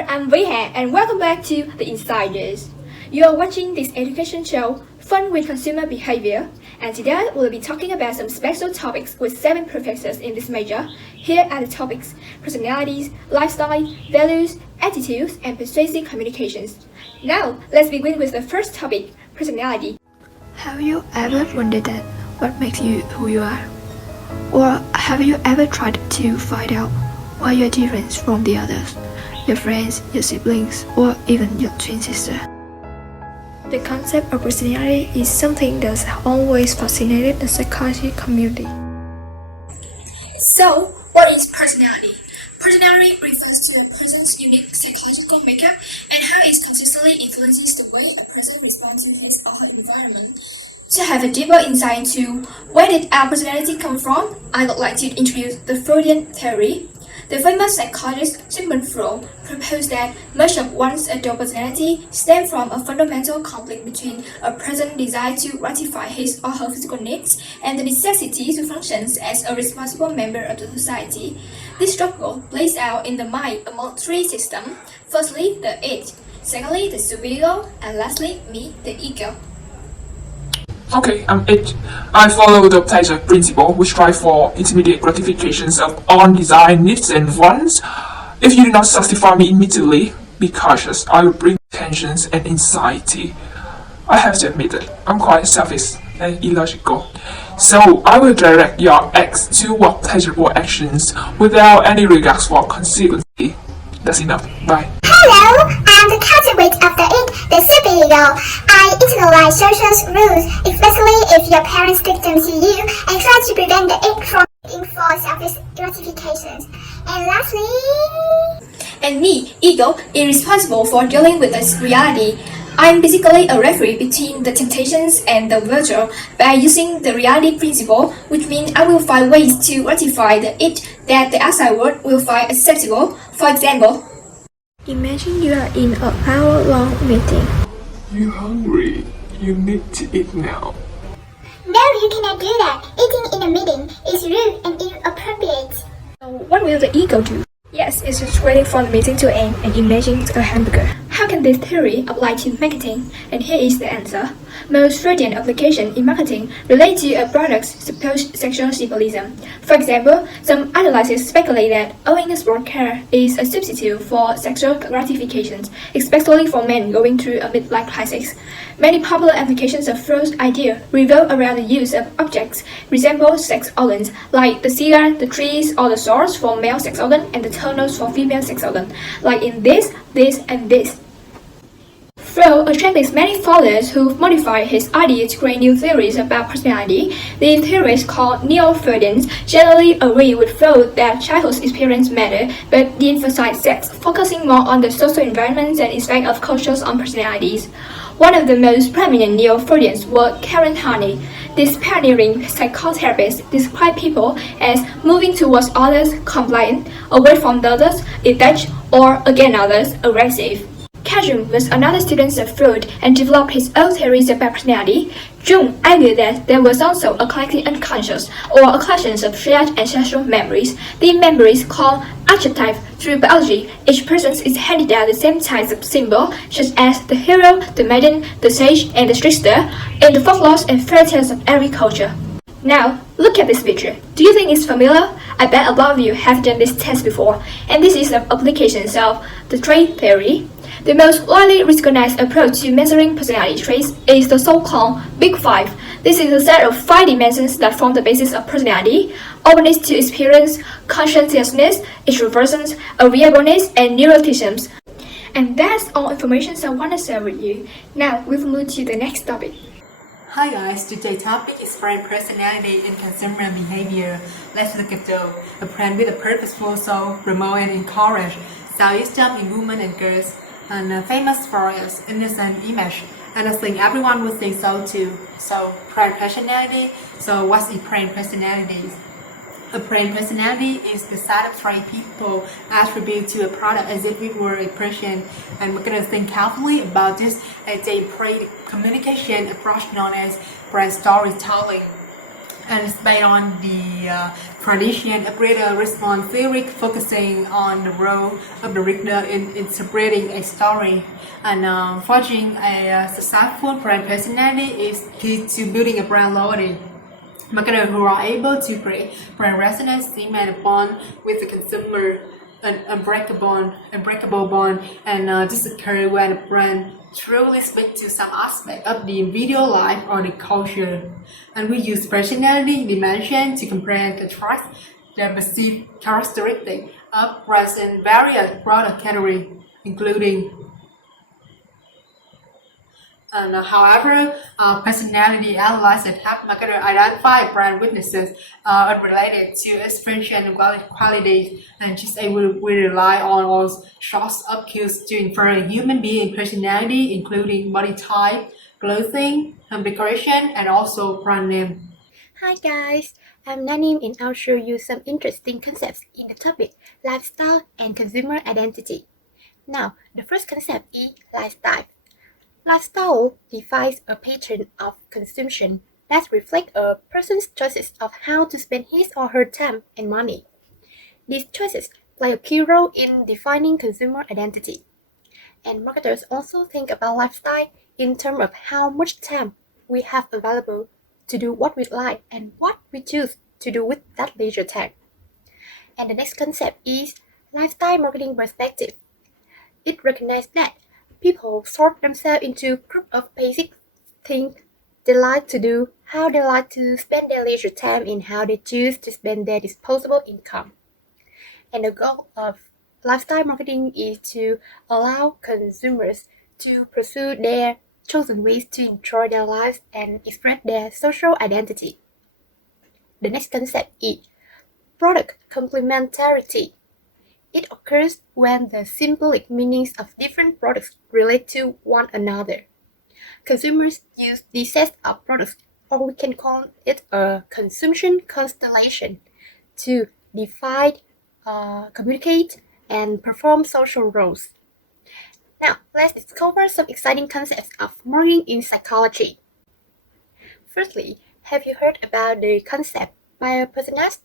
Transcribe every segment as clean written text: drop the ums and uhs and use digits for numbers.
here, I'm Viha and welcome back to The Insiders. You are watching this education show, Fun with Consumer Behavior, and today we'll be talking about some special topics with 7 professors in this major. Here are the topics: personalities, lifestyle, values, attitudes, and persuasive communications. Now, let's begin with the first topic, personality. Have you ever wondered that what makes you who you are? Or have you ever tried to find out why you're different from the others, your friends, your siblings, or even your twin sister? The concept of personality is something that's always fascinated the psychology community. So, what is personality? Personality refers to a person's unique psychological makeup and how it consistently influences the way a person responds to his or her environment. To have a deeper insight into where did our personality come from, I would like to introduce the Freudian theory. The famous psychologist Sigmund Freud proposed that much of one's adult personality stems from a fundamental conflict between a person's desire to gratify his or her physical needs and the necessity to function as a responsible member of the society. This struggle plays out in the mind among 3 systems. Firstly, the id, secondly, the superego, and lastly, me, the ego. Okay, I'm it. I follow the pleasure principle, which strive for intermediate gratifications of undesired needs and wants. If you do not satisfy me immediately, be cautious. I will bring tensions and anxiety. I have to admit that I'm quite selfish and illogical. So I will direct your acts toward pleasurable actions without any regards for consequence. That's enough. Bye. Hello, I'm the counterweight of the id, the superego. I internalize social rules, especially if your parents stick them to you, and try to prevent the id from looking for selfish gratifications. And lastly... And me, ego, is responsible for dealing with this reality. I'm basically a referee between the temptations and the virtue by using the reality principle, which means I will find ways to gratify the id that the outside world will find acceptable. For example, Imagine you are in an hour-long meeting. You hungry? You need to eat now. No, you cannot do that. Eating in a meeting is rude and inappropriate. So what will the ego do? yes, it's just waiting for the meeting to end and imagine a hamburger. How can this theory apply to marketing? And here is the answer. Most Freudian applications in marketing relate to a product's supposed sexual symbolism. For example, some analysts speculate that owning a sport car is a substitute for sexual gratifications, especially for men going through a midlife crisis. Many popular applications of Freud's idea revolve around the use of objects resemble sex organs, like the cigar, the trees, or the swords for male sex organ, and the tunnels for female sex organ, like in this, and this. Freud attracted many followers who modified his idea to create new theories about personality. These theories, called Neo-Freudians, generally agree with Freud that childhood experience matter, but de-emphasize sex, focusing more on the social environments and effect of cultures on personalities. One of the most prominent Neo-Freudians was Karen Harney. This pioneering psychotherapist described people as moving towards others compliant, away from the others detached, or against others aggressive. Jung was another student of Freud and developed his own theories about personality. Jung argued that there was also a collective unconscious, or a collection of shared ancestral memories. These memories, called archetypes through biology, each person is handed down the same types of symbols, such as the hero, the maiden, the sage, and the trickster, in the folklores and fairy tales of every culture. Now, look at this picture. Do you think it's familiar? I bet a lot of you have done this test before, and this is an application of the trait theory. The most widely recognized approach to measuring personality traits is the so-called Big Five. This is a set of 5 dimensions that form the basis of personality: openness to experience, conscientiousness, extroversion, agreeableness, and neuroticism. And that's all information I want to share with you. Now, we'll move to the next topic. Hi guys, today's topic is brand personality and consumer behavior. Let's look at a brand with a purposeful soul, promote and encourage self-esteem in women and girls, and famous for its innocent image. And I think everyone would think so too. So, brand personality. So, what's a brand personality? A brand personality is the set of traits people attribute to a product as if it were a person, and we're going to think carefully about this as a brand communication approach known as brand storytelling. and it's based on the tradition of reader response theory, focusing on the role of the reader in interpreting a story. And forging a successful brand personality is key to building a brand loyalty. Marketers who are able to create brand resonance, cement a bond with the consumer, an unbreakable bond, and this occurs when a brand truly speaks to some aspect of the individual life or the culture. And we use personality dimension to compare and contrast the perceived characteristic of brands in various product categories, including however, personality analysis help marketers identify brand weaknesses unrelated to expression and qualities, and just we rely on all sorts of cues to infer a human being personality, including body type, clothing, decoration, and also brand name. Hi guys, I'm Nanim and I'll show you some interesting concepts in the topic lifestyle and consumer identity. Now, the first concept is lifestyle. Lifestyle defines a pattern of consumption that reflects a person's choices of how to spend his or her time and money. These choices play a key role in defining consumer identity. And marketers also think about lifestyle in terms of how much time we have available to do what we like and what we choose to do with that leisure time. And the next concept is lifestyle marketing perspective. It recognizes that people sort themselves into groups of basic things they like to do, how they like to spend their leisure time, and how they choose to spend their disposable income. And the goal of lifestyle marketing is to allow consumers to pursue their chosen ways to enjoy their lives and express their social identity. The next concept is product complementarity. It occurs when the symbolic meanings of different products relate to one another. Consumers use these sets of products, or we can call it a consumption constellation, to define, communicate, and perform social roles. Now, let's discover some exciting concepts of marketing in psychology. Firstly, have you heard about the concept buyer personas?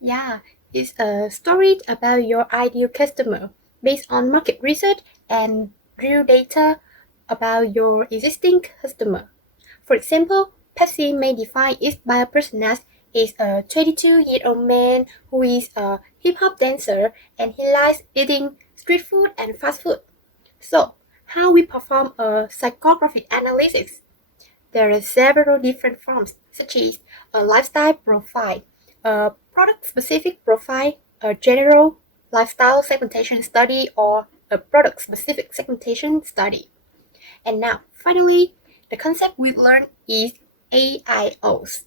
Yeah, it's a story about your ideal customer based on market research and real data about your existing customer. For example, Pepsi may define its buyer personas as a 22-year-old man who is a hip-hop dancer and he likes eating street food and fast food. So, how we perform a psychographic analysis? There are several different forms, such as a lifestyle profile, a product-specific profile, a general lifestyle segmentation study, or a product-specific segmentation study. And now, finally, the concept we learned is AIOs.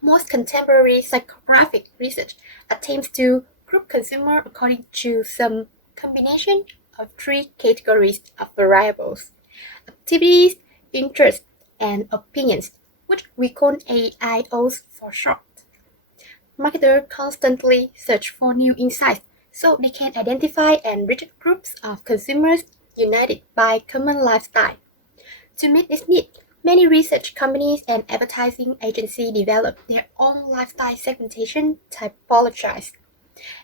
Most contemporary psychographic research attempts to group consumer according to some combination of three categories of variables: activities, interests, and opinions, which we call AIOs for short. Marketers constantly search for new insights so they can identify and reach groups of consumers united by common lifestyle. To meet this need, many research companies and advertising agencies develop their own lifestyle segmentation typologies.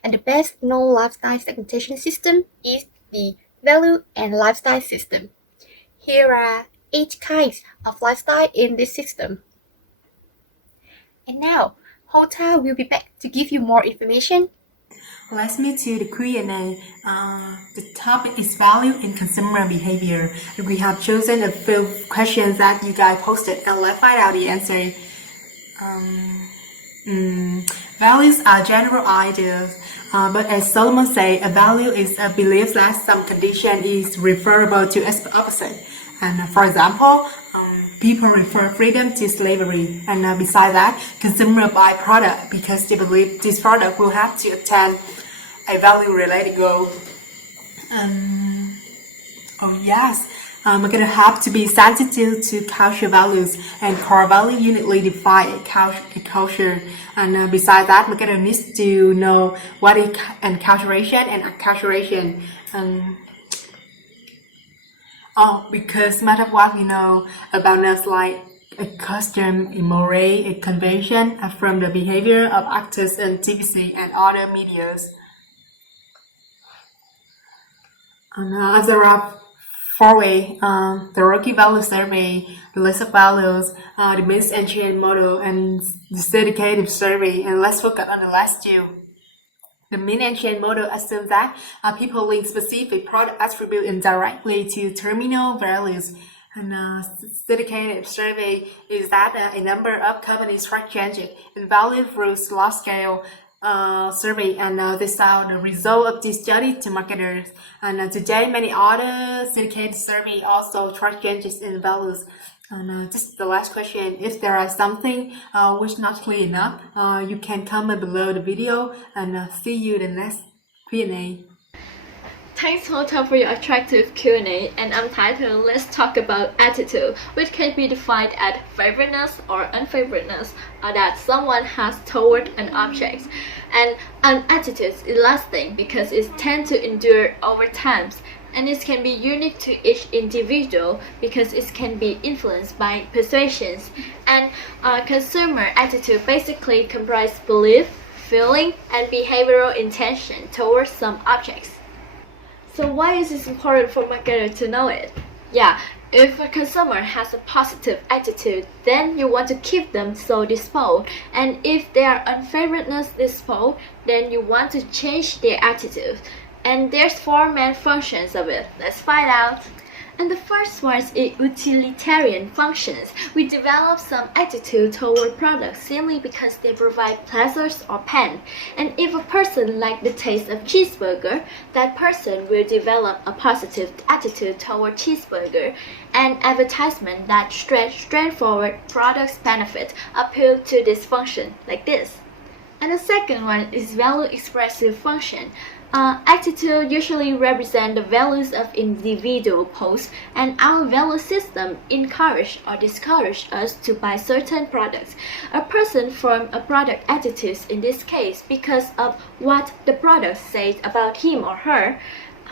And the best known lifestyle segmentation system is the value and lifestyle system. Here are 8 kinds of lifestyle in this system. And now, Hota will be back to give you more information. Let's move to the Q&A. The topic is value in consumer behavior. We have chosen a few questions that you guys posted, and let's find out the answer. Values are general ideas, but as Solomon said, a value is a belief that some condition is referable to its opposite. And for example, people refer freedom to slavery, and besides that, consumers buy product because they believe this product will have to attain a value-related goal. We're gonna have to be sensitive to culture values, and core value uniquely define a culture. And besides that, we're gonna need to know what is enculturation and acculturation. Because matter what we know about us, like a custom, a moray, a convention from the behavior of actors in TVC and other medias. And there are four ways: the Rocky Value Survey, the list of values, the Mixed and Chain model, and the Syndicative Survey. And let's focus on the last two. The Min and Chain model assumes that people link specific product attributes indirectly to terminal values. And Syndicative Survey is that a number of companies track changes in value through large-scale survey, and they sell the result of this study to marketers. And today, many other syndicated survey also track changes in values. And this is the last question. If there are something which not clear enough, you can comment below the video, and see you in the next Q&A. Thanks Hotel for your attractive Q&A, and I'm titled Let's Talk About Attitude, which can be defined as favoriteness or unfavoriteness that someone has toward an object. And an attitude is lasting because it tends to endure over time, and it can be unique to each individual because it can be influenced by persuasions. And consumer attitude basically comprises belief, feeling, and behavioral intention towards some objects. So why is it important for marketers to know it? Yeah, if a consumer has a positive attitude, then you want to keep them so disposed. And if they are unfavoriteness disposed, then you want to change their attitude. And there's four main functions of it. Let's find out. And the first one is utilitarian functions. We develop some attitude toward products simply because they provide pleasures or pain. And if a person likes the taste of cheeseburger, that person will develop a positive attitude toward cheeseburger. And advertisement that straightforward products benefit appeal to this function, like this. And the second one is value expressive function. Attitude usually represent the values of individual posts, and our value system encourage or discourage us to buy certain products. A person forms a product attitude in this case because of what the product says about him or her.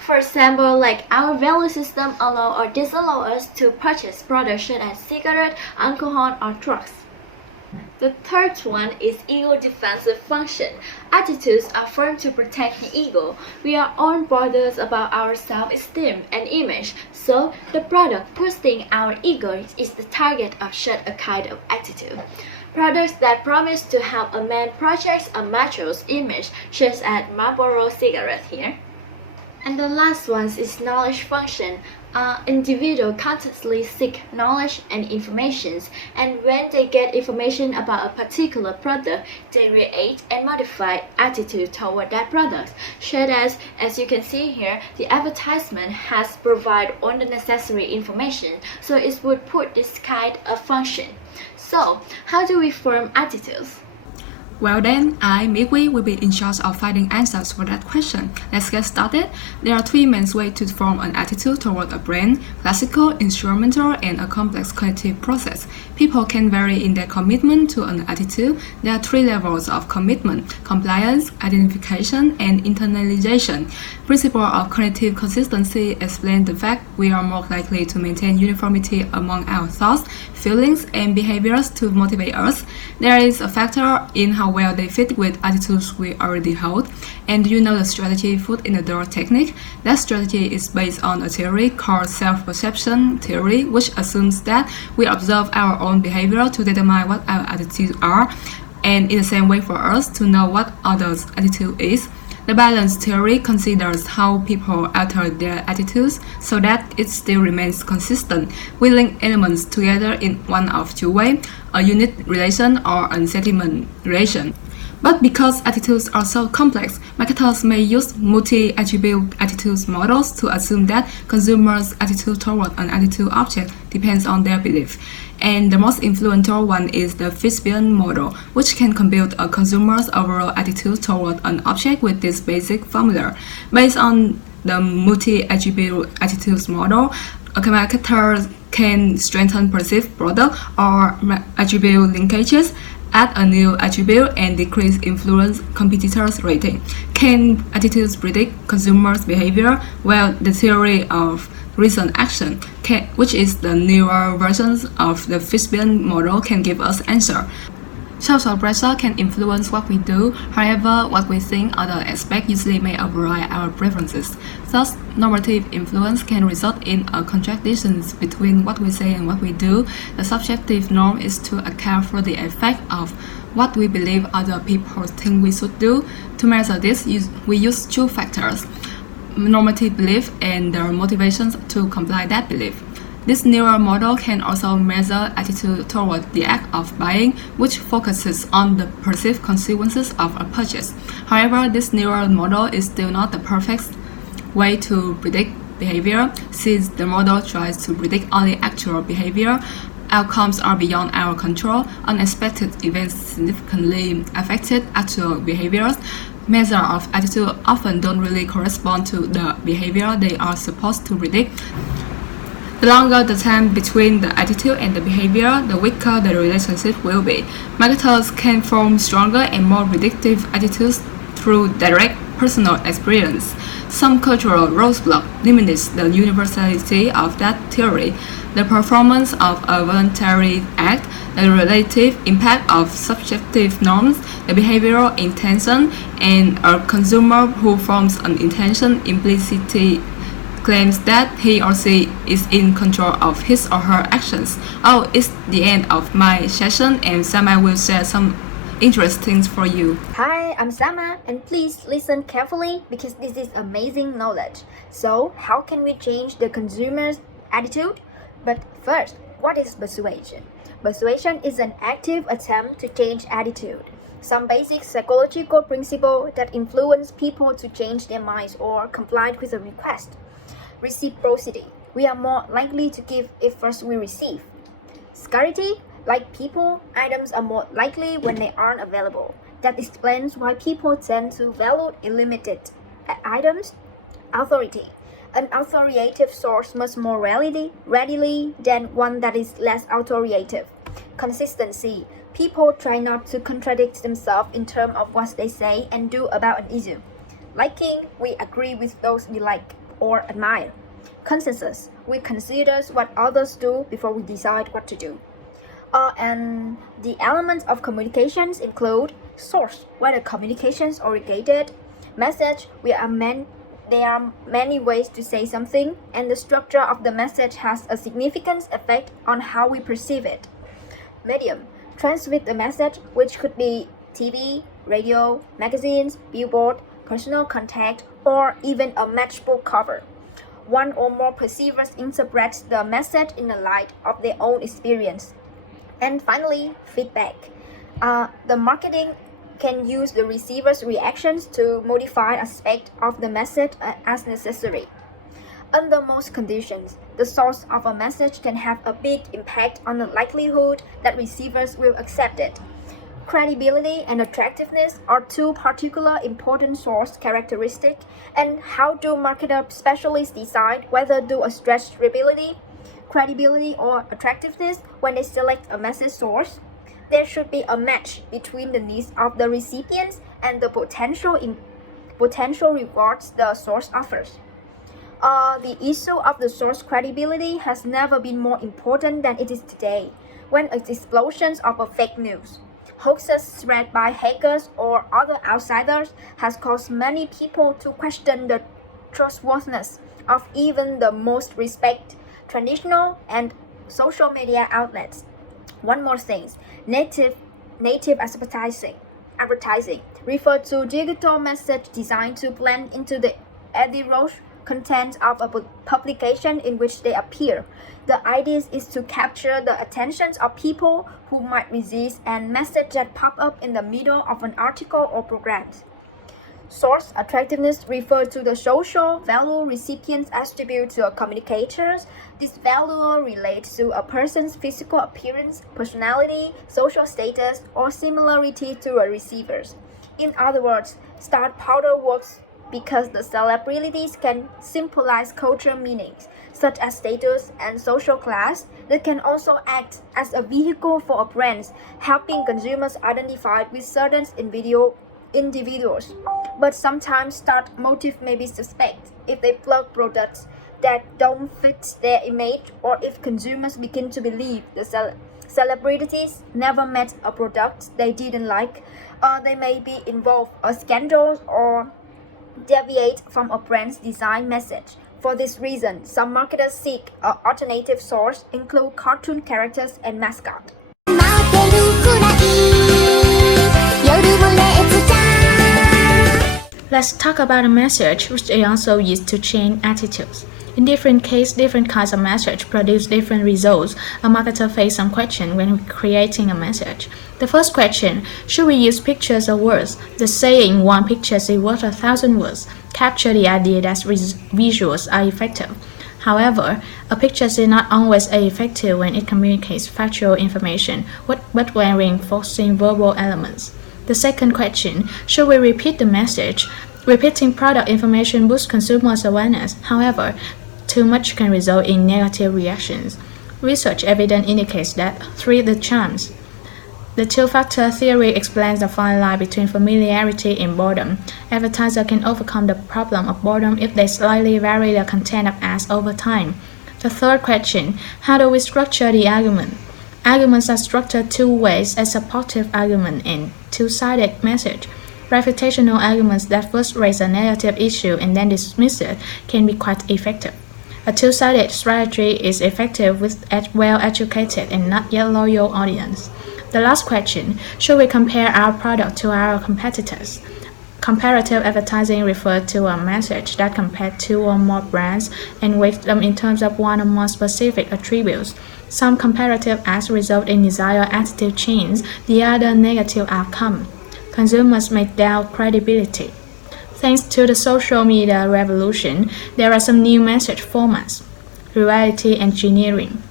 For example, like our value system allow or disallow us to purchase products such as cigarettes, alcohol, or drugs. The third one is ego defensive function. Attitudes are formed to protect the ego. We are all bothered about our self-esteem and image, so the product boosting our ego is the target of such a kind of attitude. Products that promise to help a man project a macho image, such as Marlboro cigarette here. And the last one is knowledge function. Individuals constantly seek knowledge and information, and when they get information about a particular product, they react and modify attitude toward that product. Such as you can see here, the advertisement has provided all the necessary information, so it would put this kind of function. So, how do we form attitudes? Well then, I, Migui, will be in charge of finding answers for that question. Let's get started. There are three main ways to form an attitude toward a brand: classical, instrumental, and a complex cognitive process. People can vary in their commitment to an attitude. There are three levels of commitment: compliance, identification, and internalization. Principle of cognitive consistency explains the fact we are more likely to maintain uniformity among our thoughts, feelings, and behaviors to motivate us. There is a factor in how well they fit with attitudes we already hold. And do you know the strategy foot in the door technique? That strategy is based on a theory called self-perception theory, which assumes that we observe our own behavior to determine what our attitudes are, and in the same way for us to know what others' attitude is. The balance theory considers how people alter their attitudes so that it still remains consistent. We link elements together in one of two ways: a unit relation or a sentiment relation. But because attitudes are so complex, marketers may use multi-attribute attitudes models to assume that consumers' attitude toward an attitude object depends on their belief. And the most influential one is the Fishbone model, which can compute a consumer's overall attitude toward an object with this basic formula. Based on the multi-attribute attitudes model, a marketer can strengthen perceived product or attribute linkages add a new attribute and decrease influence competitors' rating. Can attitudes predict consumers' behavior? Well, the theory of reason action, which is the newer version of the Fishbone model, can give us answer. Social pressure can influence what we do, however, what we think others expect usually may override our preferences. Thus, normative influence can result in a contradiction between what we say and what we do. The subjective norm is to account for the effect of what we believe other people think we should do. To measure this, we use two factors: normative belief and their motivations to comply that belief. This neural model can also measure attitude toward the act of buying, which focuses on the perceived consequences of a purchase. However, this neural model is still not the perfect way to predict behavior, since the model tries to predict only actual behavior. Outcomes are beyond our control. Unexpected events significantly affected actual behaviors. Measures of attitude often don't really correspond to the behavior they are supposed to predict. The longer the time between the attitude and the behavior, the weaker the relationship will be. Marketers can form stronger and more predictive attitudes through direct personal experience. Some cultural roadblocks diminish the universality of that theory. The performance of a voluntary act, the relative impact of subjective norms, the behavioral intention, and a consumer who forms an intention implicitly claims that he or she is in control of his or her actions. Oh, it's the end of my session, and Sama will share some interesting for you. Hi, I'm Sama, and please listen carefully because this is amazing knowledge. So, how can we change the consumer's attitude? But first, what is persuasion? Persuasion is an active attempt to change attitude. Some basic psychological principles that influence people to change their minds or comply with a request. Reciprocity. We are more likely to give if first we receive. Scarcity. Like people, items are more likely when they aren't available. That explains why people tend to value unlimited items. Authority. An authoritative source must more readily than one that is less authoritative. Consistency. People try not to contradict themselves in terms of what they say and do about an issue. Liking. We agree with those we like or admire. Consensus. We consider what others do before we decide what to do. And the elements of communications include source, whether communications oriented, message, there are many ways to say something, and the structure of the message has a significant effect on how we perceive it. Medium, transmit the message, which could be TV, radio, magazines, billboard, personal contact, or even a matchbook cover. One or more perceivers interpret the message in the light of their own experience. And finally, feedback. The marketing can use the receiver's reactions to modify aspects of the message as necessary. Under most conditions, the source of a message can have a big impact on the likelihood that receivers will accept it. Credibility and attractiveness are two particular important source characteristics, and how do marketer specialists decide whether to stretch credibility or attractiveness when they select a message source? There should be a match between the needs of the recipients and the potential rewards the source offers. The issue of the source credibility has never been more important than it is today, when an explosion of fake news, hoaxes spread by hackers or other outsiders has caused many people to question the trustworthiness of even the most respected traditional and social media outlets. One more thing, native advertising refer to digital message designed to blend into the editorial content of a publication in which they appear. The idea is to capture the attention of people who might resist and message that pop up in the middle of an article or program. Source attractiveness refers to the social value recipients attribute to a communicators. This value relates to a person's physical appearance, personality, social status, or similarity to a receiver's. In other words, star power works because the celebrities can symbolize cultural meanings, such as status and social class, that can also act as a vehicle for brands, helping consumers identify with certain individuals. But sometimes start motive may be suspect if they plug products that don't fit their image, or if consumers begin to believe the celebrities never met a product they didn't like, or they may be involved in scandals or deviate from a brand's design message. For this reason, some marketers seek an alternative source, include cartoon characters and mascots. Let's talk about a message which is also used to change attitudes. In different cases, different kinds of message produce different results. A marketer faces some question when creating a message. The first question, should we use pictures or words? The saying, one picture is worth 1,000 words, capture the idea that visuals are effective. However, a picture is not always effective when it communicates factual information, but when reinforcing verbal elements. The second question, should we repeat the message? Repeating product information boosts consumers' awareness. However, too much can result in negative reactions. Research evidence indicates that 3 the charms. The two-factor theory explains the fine line between familiarity and boredom. Advertisers can overcome the problem of boredom if they slightly vary the content of ads over time. The third question, how do we structure the argument? Arguments are structured 2 ways: a supportive argument and two-sided message. Reputational arguments that first raise a negative issue and then dismiss it can be quite effective. A two-sided strategy is effective with a well-educated and not yet loyal audience. The last question, should we compare our product to our competitors? Comparative advertising refers to a message that compares 2 or more brands and weights them in terms of 1 or more specific attributes. Some comparative ads result in desired attitude change, the other negative outcome. Consumers may doubt credibility. Thanks to the social media revolution, there are some new message formats. Reality engineering.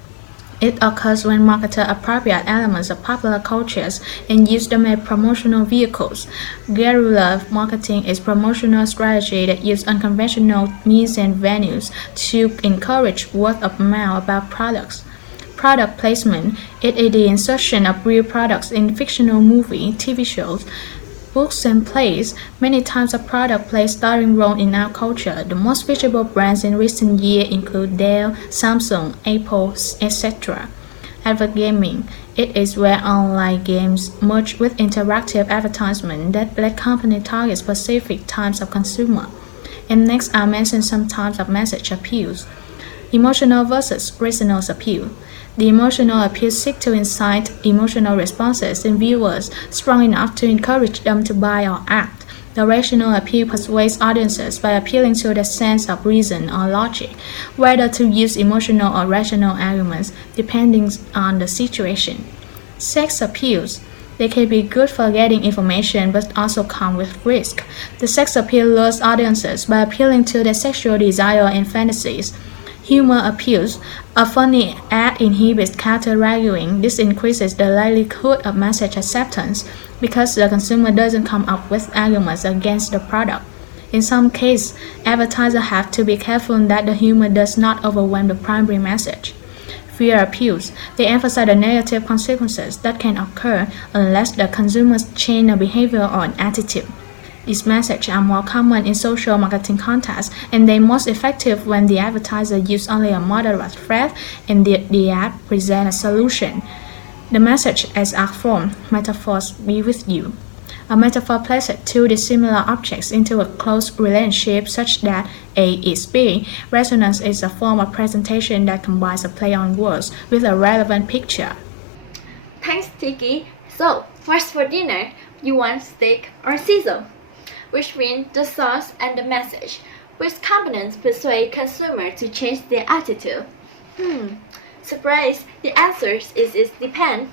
It occurs when marketers appropriate elements of popular cultures and use them as promotional vehicles. Guerrilla marketing is a promotional strategy that uses unconventional means and venues to encourage word of mouth about products. Product placement. It is the insertion of real products in fictional movies, TV shows, books, and plays. Many times a product plays a starring role in our culture. The most visible brands in recent years include Dell, Samsung, Apple, etc. Advert gaming. It is where online games merge with interactive advertisement that let companies target specific types of consumer. And next, I'll mention some types of message appeals. Emotional versus rational appeal. The emotional appeal seeks to incite emotional responses in viewers strong enough to encourage them to buy or act. The rational appeal persuades audiences by appealing to the sense of reason or logic, whether to use emotional or rational arguments depending on the situation. Sex appeals. They can be good for getting information but also come with risk. The sex appeal lures audiences by appealing to their sexual desire and fantasies. Humor appeals. A funny ad inhibits counter-arguing. This increases the likelihood of message acceptance because the consumer doesn't come up with arguments against the product. In some cases, advertisers have to be careful that the humor does not overwhelm the primary message. Fear appeals. They emphasize the negative consequences that can occur unless the consumers change their behavior or an attitude. These messages are more common in social marketing contexts, and they're most effective when the advertiser uses only a moderate threat and the ad presents a solution. The message as art form, metaphors be with you. A metaphor places 2 dissimilar objects into a close relationship such that A is B. Resonance is a form of presentation that combines a play on words with a relevant picture. Thanks, Tiki. So, what's for dinner? You want steak or sizzle? Which means the sauce and the message. Which components persuade consumers to change their attitude? Surprise! The answer is it depends.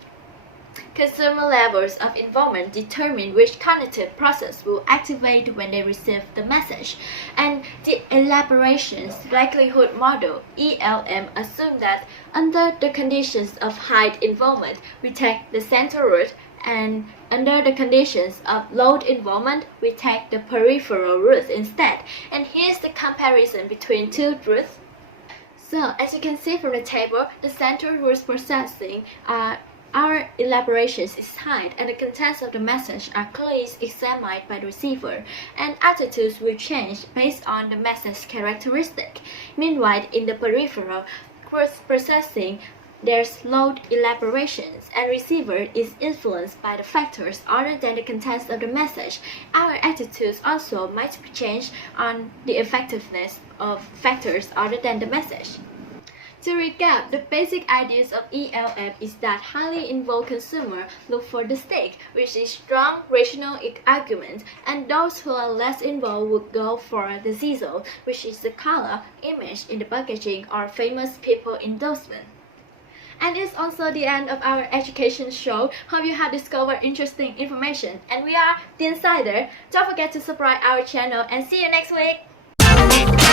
Consumer levels of involvement determine which cognitive process will activate when they receive the message, and the elaboration's likelihood model (ELM) assumes that under the conditions of high involvement, we take the center root and Under the conditions of load involvement, we take the peripheral route instead, and here's the comparison between two routes. So, as you can see from the table, the central route processing our elaborations is high, and the contents of the message are clearly examined by the receiver, and attitudes will change based on the message characteristic. Meanwhile, in the peripheral processing, there's load elaborations, and receiver is influenced by the factors other than the contents of the message. Our attitudes also might change on the effectiveness of factors other than the message. To recap, the basic ideas of ELF is that highly involved consumers look for the stick, which is strong rational argument, and those who are less involved would go for the sizzle, which is the color, image in the packaging, or famous people endorsement. And it's also the end of our education show. Hope you have discovered interesting information. And we are The Insider. Don't forget to subscribe our channel and see you next week.